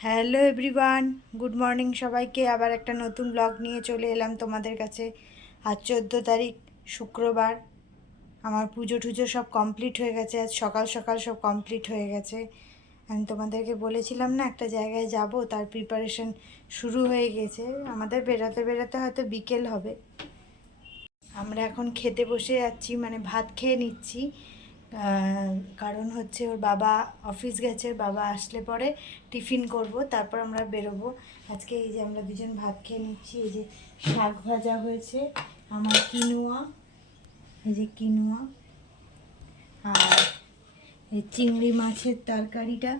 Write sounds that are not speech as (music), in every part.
Hello everyone, good morning সবাইকে। আবার একটা নতুন ব্লগ নিয়ে চলে এলাম তোমাদের কাছে। আজ চোদ্দ তারিখ, শুক্রবার। আমার পুজো টুজো সব কমপ্লিট হয়ে গেছে। আজ সকাল সকাল সব কমপ্লিট হয়ে গেছে। আমি তোমাদেরকে বলেছিলাম না, একটা জায়গায় যাব, তার প্রিপারেশন শুরু হয়ে গেছে। আমাদের বেরোতে বেরোতে হয়তো বিকেল হবে। আমরা এখন খেতে বসে যাচ্ছি মানে ভাত খেয়ে নিচ্ছি। কারণ হচ্ছে ওর বাবা অফিস গেছে বাবা আসলে পরে টিফিন করব, তারপর আমরা বেরোবো। আজকে এই যে আমরা দুজন ভাত খেয়ে নিচ্ছি, এই যে শাক ভাজা হয়েছে, আমার কিনুয়া, এই যে কিনুয়া, আর এই চিংড়ি মাছের তরকারিটা।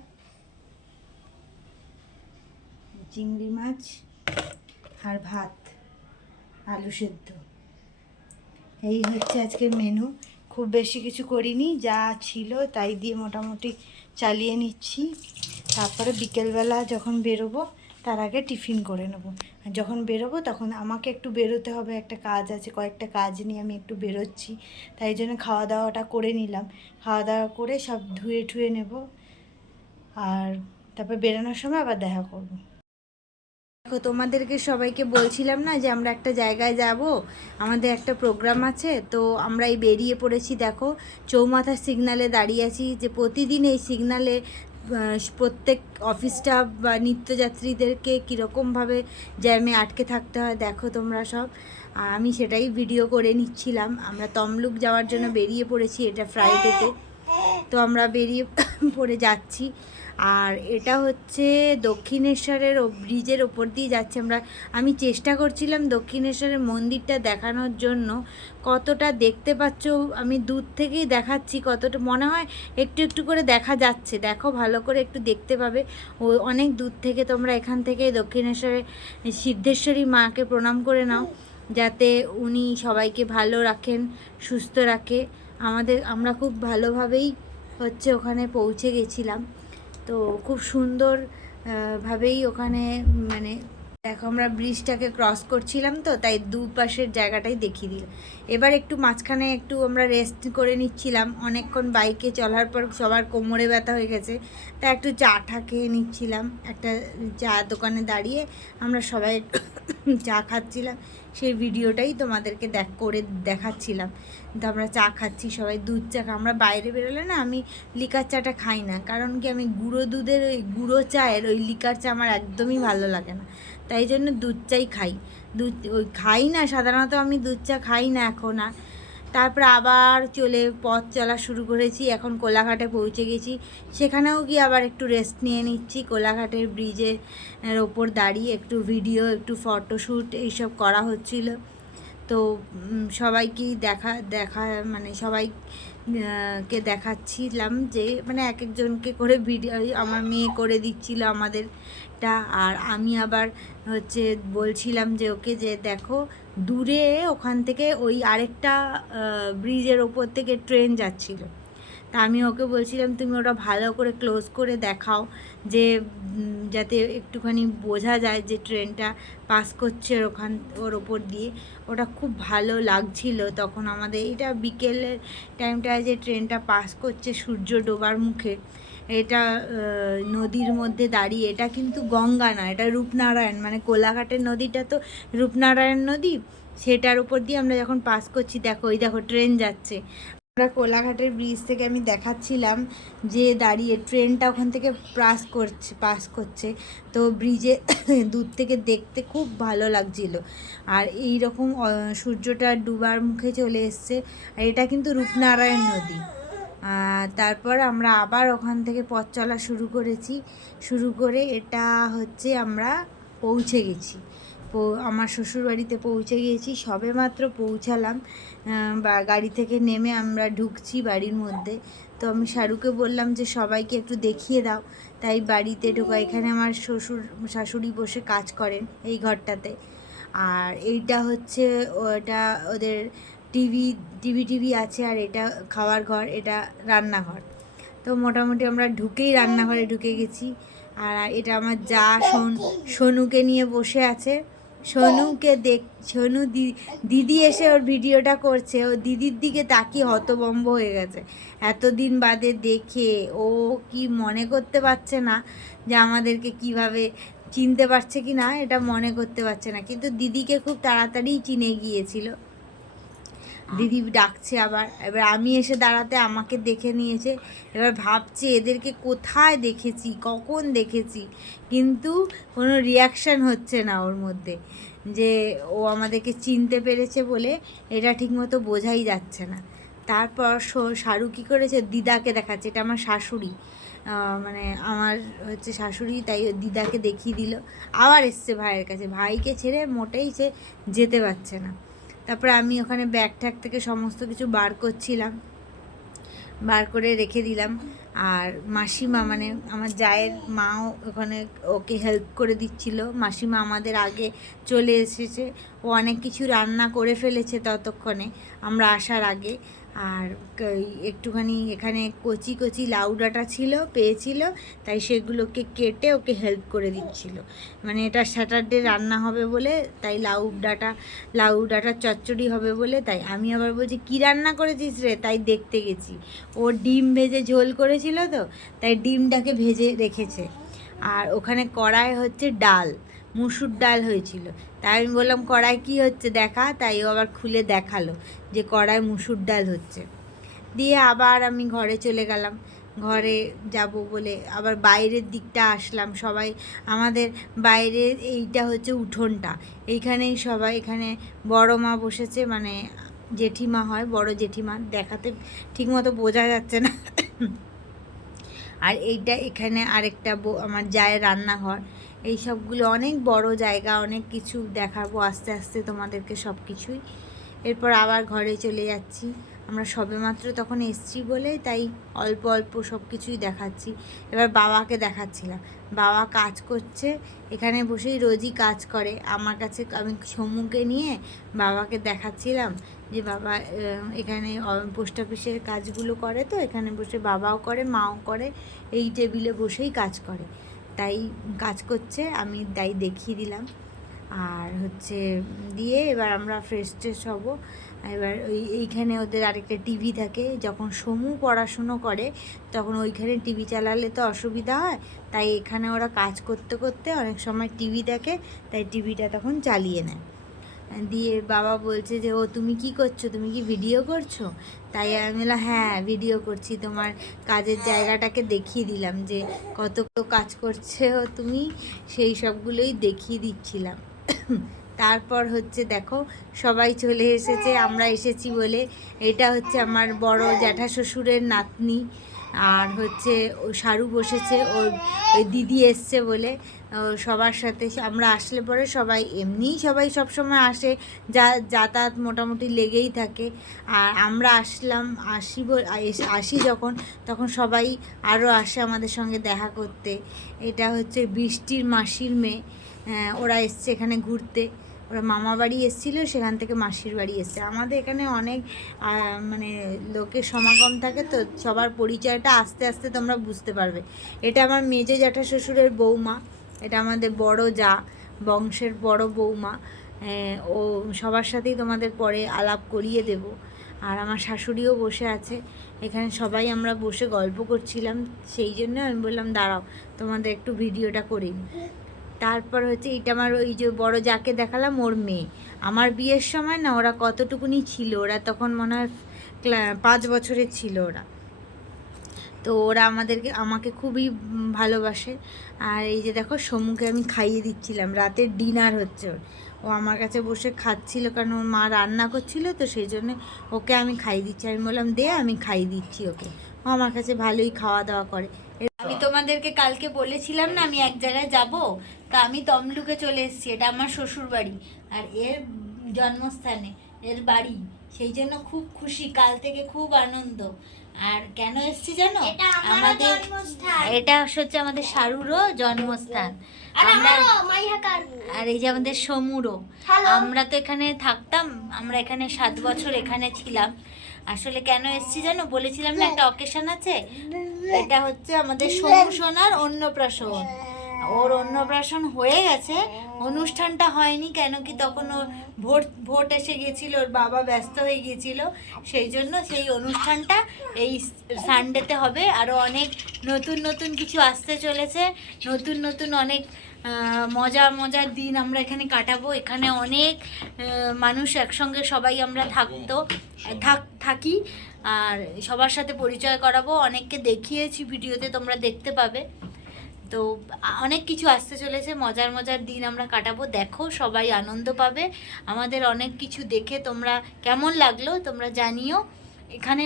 চিংড়ি মাছ আর ভাত, আলু সেদ্ধ। এই হচ্ছে আজকের মেনু খুব বেশি কিছু করিনি, যা ছিল তাই দিয়ে মোটামুটি চালিয়ে নিচ্ছি। তারপরে বিকেলবেলা যখন বেরোবো, তার আগে টিফিন করে নেব। আর যখন বেরোবো, তখন আমাকে একটু বেরোতে হবে, একটা কাজ আছে, কয়েকটা কাজ নিয়ে আমি একটু বেরোচ্ছি। তাই জন্য খাওয়া দাওয়াটা করে নিলাম। খাওয়া দাওয়া করে সব ধুয়ে ঠুয়ে নেব। আর তারপর বেরোনোর সময় আবার দেখা করব। দেখো তোমাদেরকে সবাইকে বলছিলাম না যে আমরা একটা জায়গায় যাব, আমাদের একটা প্রোগ্রাম আছে, তো আমরা এই বেরিয়ে পড়েছি দেখো চৌমাথার সিগনালে দাঁড়িয়ে আছি যে প্রতিদিন এই সিগনালে প্রত্যেক অফিস স্টাফ বা নিত্যযাত্রীদেরকে কীরকমভাবে জ্যামে আটকে থাকতে হয় দেখো তোমরা সব। আমি সেটাই ভিডিও করে নিচ্ছিলাম। আমরা তমলুক যাওয়ার জন্য বেরিয়ে পড়েছি এটা ফ্রাইডেতে তো আমরা বেরিয়ে পড়ে যাচ্ছি। আর এটা হচ্ছে দক্ষিণেশ্বরের ব্রিজের ওপর দিয়ে যাচ্ছে আমরা। আমি চেষ্টা করছিলাম দক্ষিণেশ্বরের মন্দিরটা দেখানোর জন্য। কতটা দেখতে পাচ্ছ? আমি দূর থেকেই দেখাচ্ছি কতটা, মনে হয় একটু একটু করে দেখা যাচ্ছে। দেখো, ভালো করে একটু দেখতে পাবে। ও অনেক দূর থেকে তোমরা এখান থেকে দক্ষিণেশ্বরে সিদ্ধেশ্বরী মাকে প্রণাম করে নাও, যাতে উনি সবাইকে ভালো রাখেন, সুস্থ রাখে। আমাদের, আমরা খুব ভালোভাবেই হচ্ছে ওখানে পৌঁছে গেছিলাম। তো খুব সুন্দর ভাবেই ওখানে মানে দেখো আমরা ব্রিজটাকে ক্রস করছিলাম তো, তাই দুপাশের জায়গাটাই দেখিয়ে দিল এবার একটু মাঝখানে একটু আমরা রেস্ট করে নিচ্ছিলাম। অনেকক্ষণ বাইকে চলার পর সবার কোমরে ব্যথা হয়ে গেছে, তা একটু চা ঠা খেয়ে নিচ্ছিলাম। একটা চা দোকানে দাঁড়িয়ে আমরা সবাই (coughs) চা খাচ্ছিলাম। সেই ভিডিওটাই তোমাদেরকে দেখ, করে দেখাচ্ছিলাম। তো আমরা চা খাচ্ছি, সবাই দুধ চা আমরা বাইরে বেরোলে না আমি লিকার চাটা খাই না, কারণ কি আমি গুঁড়ো দুধের ওই গুঁড়ো চায়ের ওই লিকার চা আমার একদমই ভালো লাগে না। তাই জন্য দুধ চাই খাই। দুধ ওই খাই না, সাধারণত আমি দুধ চা খাই না এখন আর। তারপর আবার চলে পথ চলা শুরু করেছি, এখন কোলাঘাটে পৌঁছে গেছি। সেখানেও গিয়ে আবার একটু রেস্ট নিয়ে নিচ্ছি, কোলাঘাটের ব্রিজের ওপর দাঁড়িয়ে একটু ভিডিও একটু ফটোশ্যুট এইসব করা হচ্ছিল। তো সবাইকেই দেখা দেখা মানে সবাই কে দেখাচ্ছিলাম যে মানে এক একজনকে করে ভিডিও আমার মেয়ে করে দিচ্ছিল আমাদেরটা। আর আমি আবার হচ্ছে বলছিলাম যে, ওকে যে দেখো, দূরে ওখান থেকে ওই আরেকটা ব্রিজের ওপর থেকে ট্রেন যাচ্ছিল। তা আমি ওকে বলছিলাম, তুমি ওটা ভালো করে ক্লোজ করে দেখাও যে যাতে একটুখানি বোঝা যায় যে ট্রেনটা পাস করছে ওখান, ওর ওপর দিয়ে। ওটা খুব ভালো লাগছিল তখন আমাদের। এটা বিকেলের টাইমটায় যে ট্রেনটা পাস করছে সূর্য ডোবার মুখে, এটা নদীর মধ্যে দাঁড়িয়ে, এটা কিন্তু গঙ্গা না, এটা রূপনারায়ণ। মানে কোলাঘাটের নদীটা তো রূপনারায়ণ নদী, সেটার উপর দিয়ে আমরা যখন পাস করছি, দেখো, ওই দেখো ট্রেন যাচ্ছে। আমরা কোলাঘাটের ব্রিজ থেকে আমি দেখাচ্ছিলাম যে দাঁড়িয়ে ট্রেনটা ওখান থেকে পাস করছে পাস করছে। তো ব্রিজে (coughs) দূর থেকে দেখতে খুব ভালো লাগছিল। আর এই রকম সূর্যটা ডুবার মুখে চলে এসছে। আর এটা কিন্তু রূপনারায়ণ নদী। তারপর আমরা আবার ওখান থেকে পথ চলা শুরু করেছি। শুরু করে এটা হচ্ছে আমরা পৌঁছে গেছি। আমার শ্বশুরবাড়িতে পৌঁছে গিয়েছি, সবে মাত্র পৌঁছালাম। বা, গাড়ি থেকে নেমে আমরা ঢুকছি বাড়ির মধ্যে। তো আমি শাহরুখকে বললাম যে, সবাইকে একটু দেখিয়ে দাও। তাই বাড়িতে ঢোকা, এখানে আমার শ্বশুর, শাশুড়ি বসে কাজ করেন এই ঘরটাতে। আর এইটা হচ্ছে, ওটা ওদের টিভি টিভি টিভি আছে আর এটা খাওয়ার ঘর, এটা রান্নাঘর। তো মোটামুটি আমরা ঢুকেই রান্নাঘরে ঢুকে গেছি। আর এটা আমার যা সোন সোনুকে নিয়ে বসে আছে। সোনুকে দেখ, সোনু দিদি এসে ওর ভিডিওটা করছে, ও দিদির দিকে তাকিয়ে হতবম্ব হয়ে গেছে। এতদিন বাদে দেখে ও কি মনে করতে পারছে না যে আমাদেরকে কীভাবে চিনতে পারছে কি না, এটা মনে করতে পারছে না। কিন্তু দিদিকে খুব তাড়াতাড়ি চিনে গিয়েছিল। দিদি ডাকছে আবার। এবার আমি এসে দাঁড়াতে আমাকে দেখে নিয়েছে। এবার ভাবছে এদেরকে কোথায় দেখেছি, কখন দেখেছি? কিন্তু কোনো রিয়াকশান হচ্ছে না ওর মধ্যে। যে ও আমাদেরকে চিনতে পেরেছে বলে এটা ঠিকমতো বোঝাই যাচ্ছে না। তারপর শো- শাহরু কী করেছে? দিদাকে দেখাচ্ছে। এটা আমার শাশুড়ি। মানে আমার হচ্ছে শাশুড়ি, তাই দিদাকে দেখিয়ে দিল। আবার এসছে ভাইয়ের কাছে। ভাইকে ছেড়ে মোটেই সে যেতে পারছে না। তারপরে আমি ওখানে ব্যাগ ট্যাগ থেকে সমস্ত কিছু বার করছিলাম। বার করে রেখে দিলাম। আর মাসিমা মানে আমার জায়ের মাও ওখানে ওকে হেল্প করে দিচ্ছিল। মাসিমা আমাদের আগে চলে এসেছে। ও অনেক কিছু রান্না করে ফেলেছে ততক্ষণে। আমরা আসার আগে। আর একটুখানি এখানে কচি কচি লাউ ডাঁটা ছিল, পেয়েছিল, তাই সেগুলোকে কেটে ওকে হেল্প করে দিচ্ছিল। মানে এটা স্যাটারডে রান্না হবে বলে, তাই লাউ ডাঁটা লাউ ডাঁটার চচ্চড়ি হবে বলে, তাই আমি আবার বলছি, কী রান্না করেছিস রে? তাই দেখতে গেছি। ও ডিম ভেজে ঝোল করেছিল তো, তাই ডিমটাকে ভেজে রেখেছে। আর ওখানে কড়াই হচ্ছে ডাল। মুসুর ডাল হয়েছিল। তাই আমি বললাম, কড়াই কি হচ্ছে দেখা? তাই আবার খুলে দেখাল যে কড়াই মুসুর ডাল হচ্ছে। দিয়ে আবার আমি ঘরে চলে গেলাম। ঘরে যাব বলে আবার বাইরের দিকটা আসলাম সবাই। আমাদের বাইরের এইটা হচ্ছে উঠোনটা। এইখানেই সবাই, এখানে বড় মা বসেছে মানে জেঠিমা হয়, বড় জেঠিমা। দেখাতে ঠিকমতো বোঝা যাচ্ছে না। আর এইটা এখানে আরেকটা আমার জায়ের রান্নাঘর। এই সবগুলো অনেক বড় জায়গা, অনেক কিছু দেখাবো আস্তে আস্তে তোমাদেরকে সব কিছুই এরপর আবার ঘরে চলে যাচ্ছি। আমরা সবেমাত্র তখন এসছি বলে তাই অল্প অল্প সব কিছুই দেখাচ্ছি। এবার বাবাকে দেখাচ্ছিলাম। বাবা কাজ করছে, এখানে বসেই রোজই কাজ করে। আমার কাছে আমি সমুকে নিয়ে বাবাকে দেখাচ্ছিলাম যে বাবা এখানে পোস্ট অফিসের কাজগুলো করে তো, এখানে বসে বাবাও করে, মাও করে, এই টেবিলে বসেই কাজ করে। তাই কাজ করছে, আমি তাই দেখিয়ে দিলাম। আর হচ্ছে দিয়ে এবার আমরা ফ্রেশ ট্রেশ হব। এবার ওই এইখানে ওদের আরেকটা টিভি থাকে, যখন সমু পড়াশুনো করে, তখন ওইখানে টিভি চালালে তো অসুবিধা হয়। তাই এখানে ওরা কাজ করতে করতে অনেক সময় টিভি দেখে, তাই টিভিটা তখন চালিয়ে নেয়। দিয়ে বাবা বলছে যে, ও, তুমি কি করছ? তুমি কি ভিডিও করছ? তাই আমি বললাম হ্যাঁ ভিডিও করছি। তোমার কাজের জায়গাটাকে দেখিয়ে দিলাম যে, কত কাজ করছে ও তুমি, সেই সবগুলোই দেখিয়ে দিচ্ছিলাম। তারপর হচ্ছে দেখো, সবাই চলে এসেছে। আমরা এসেছি বলে, এটা হচ্ছে আমার বড় জ্যাঠা শ্বশুরের নাতনি। আর হচ্ছে ও সারু বসেছে ওর ওই দিদি এসছে বলে সবার সাথে আমরা আসলে পরে সবাই এমনিই সবাই সব সময় আসে যা যাতায়াত মোটামুটি লেগেই থাকে। আর আমরা আসলাম আসি আসি যখন তখন সবাই আরও আসে আমাদের সঙ্গে দেখা করতে। এটা হচ্ছে বৃষ্টির মাসির মেয়ে আহ, ওরা এসছে এখানে ঘুরতে। ওরা মামা বাড়ি এসেছিল, সেখান থেকে মাসির বাড়ি এসছে। আমাদের এখানে অনেক মানে লোকের সমাগম থাকে তো, সবার পরিচয়টা আস্তে আস্তে তোমরা বুঝতে পারবে। এটা আমার মেজে জ্যাঠা শ্বশুরের বৌমা, এটা আমাদের বড় যা, বংশের বড় বৌমা ও সবার সাথেই তোমাদের পরে আলাপ করিয়ে দেব। আর আমার শাশুড়িও বসে আছে, এখানে সবাই আমরা বসে গল্প করছিলাম, সেই জন্য আমি বললাম, দাঁড়াও, তোমাদের একটু ভিডিওটা করি তারপর হচ্ছে এটা আমার ওই যে বড় যাকে দেখালাম, ওর মেয়ে। আমার বিয়ের সময় না ওরা কতটুকুনি ছিল, ওরা তখন মনে হয় পাঁচ বছরের ছিল ওরা। তো ওরা আমাদেরকে, আমাকে খুবই ভালোবাসে। আর এই যে দেখো, সমুকে আমি খাইয়ে দিচ্ছিলাম। রাতের ডিনার হচ্ছে ওর। ও আমার কাছে বসে খাচ্ছিল, কারণ ওর মা রান্না করছিল, তো সেই জন্য ওকে আমি খাইয়ে দিচ্ছি। আমি বললাম, দে, আমি খাইয়ে দিচ্ছি ওকে। ও আমার কাছে ভালোই খাওয়া দাওয়া করে। আমি তোমাদেরকে কালকে বলেছিলাম না আমি এক জায়গায় যাব তা আমি তমলুকে চলে এসেছি এটা আমার শ্বশুর বাড়ি আর এর জন্মস্থানে এর বাড়ি সেই জন্য খুব খুশি কাল থেকে খুব আনন্দ। আর কেন এসছি জানো? আমাদের এটা হচ্ছে আমাদের শারুরও জন্মস্থান। আমরা আর এই যে আমাদের সমুরও। আমরা তো এখানে থাকতাম আমরা এখানে সাত বছর এখানে ছিলাম। আসলে কেন এসছি জানো? বলেছিলাম না একটা অকেশন আছে। এটা হচ্ছে আমাদের সমু সোনার অন্নপ্রাশন। ওর অন্নপ্রাশন হয়ে গেছে। অনুষ্ঠানটা হয়নি কেন কি তখন ওর ভোট ভোট এসে গেছিল, ওর বাবা ব্যস্ত হয়ে গিয়েছিল। সেই জন্য সেই অনুষ্ঠানটা এই সানডেতে হবে। আরও অনেক নতুন নতুন কিছু আসতে চলেছে। নতুন নতুন অনেক মজা, মজার মজার দিন আমরা এখানে কাটাবো। এখানে অনেক মানুষ একসঙ্গে সবাই আমরা থাকতো, থাক, থাকি। আর সবার সাথে পরিচয় করাবো। অনেককে দেখিয়েছি, ভিডিওতে তোমরা দেখতে পাবে। তো অনেক কিছু আসতে চলেছে, মজার মজার দিন আমরা কাটাবো। দেখো, সবাই আনন্দ পাবে। আমাদের অনেক কিছু দেখে তোমরা কেমন লাগল তোমরা জানিও। এখানে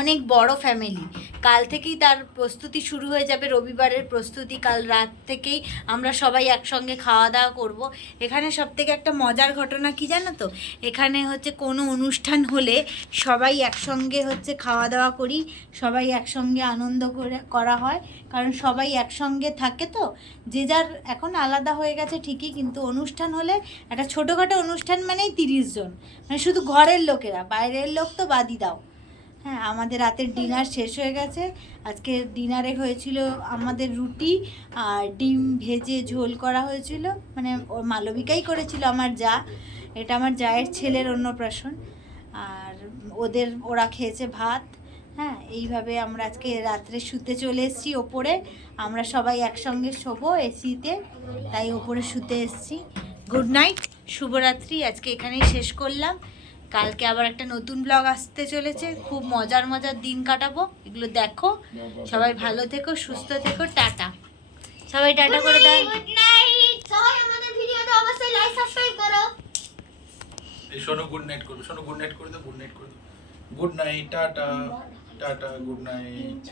অনেক বড় ফ্যামিলি কাল থেকেই তার প্রস্তুতি শুরু হয়ে যাবে, রবিবারের প্রস্তুতি। কাল রাত থেকেই আমরা সবাই একসঙ্গে খাওয়া দাওয়া করব। এখানে সব থেকে একটা মজার ঘটনা কি জানো তো? এখানে হচ্ছে কোনো অনুষ্ঠান হলে সবাই একসঙ্গে হচ্ছে খাওয়া দাওয়া করি, সবাই একসঙ্গে আনন্দ করে, করা হয়। কারণ সবাই একসঙ্গে থাকে তো, যে যার এখন আলাদা হয়ে গেছে ঠিকই, কিন্তু অনুষ্ঠান হলে একটা ছোটোখাটো অনুষ্ঠান মানেই তিরিশ জন। মানে শুধু ঘরের লোকেরা, বাইরের লোক তো বাদই দাও। হ্যাঁ আমাদের রাতের ডিনার শেষ হয়ে গেছে। আজকে ডিনারে হয়েছিল আমাদের রুটি আর ডিম ভেজে ঝোল করা হয়েছিল। মানে মালবিকাই করেছিল আমার যা। এটা আমার জায়ের ছেলের অন্নপ্রাশন। আর ওদের, ওরা খেয়েছে ভাত। হ্যাঁ এইভাবে আমরা আজকে রাত্রে শুতে চলে এসেছি ওপরে। আমরা সবাই একসঙ্গে শোবো এসিতে। তাই ওপরে শুতে এসেছি। গুড নাইট, শুভরাত্রি। আজকে এখানেই শেষ করলাম। কালকে আবার একটা নতুন ব্লগ আসতে চলেছে। খুব মজার মজার দিন কাটাবো। এগুলো দেখো। সবাই ভালো থেকো সুস্থ থেকো টাটা। সবাই টাটা করে দাও। গুড নাইট সবাই আমাদের ভিডিওটা অবশ্যই লাইক সাবস্ক্রাইব করো। এই শোনো গুড নাইট করবে শোনো গুড নাইট করে দাও গুড নাইট করে দাও। Good night tata. Tata good night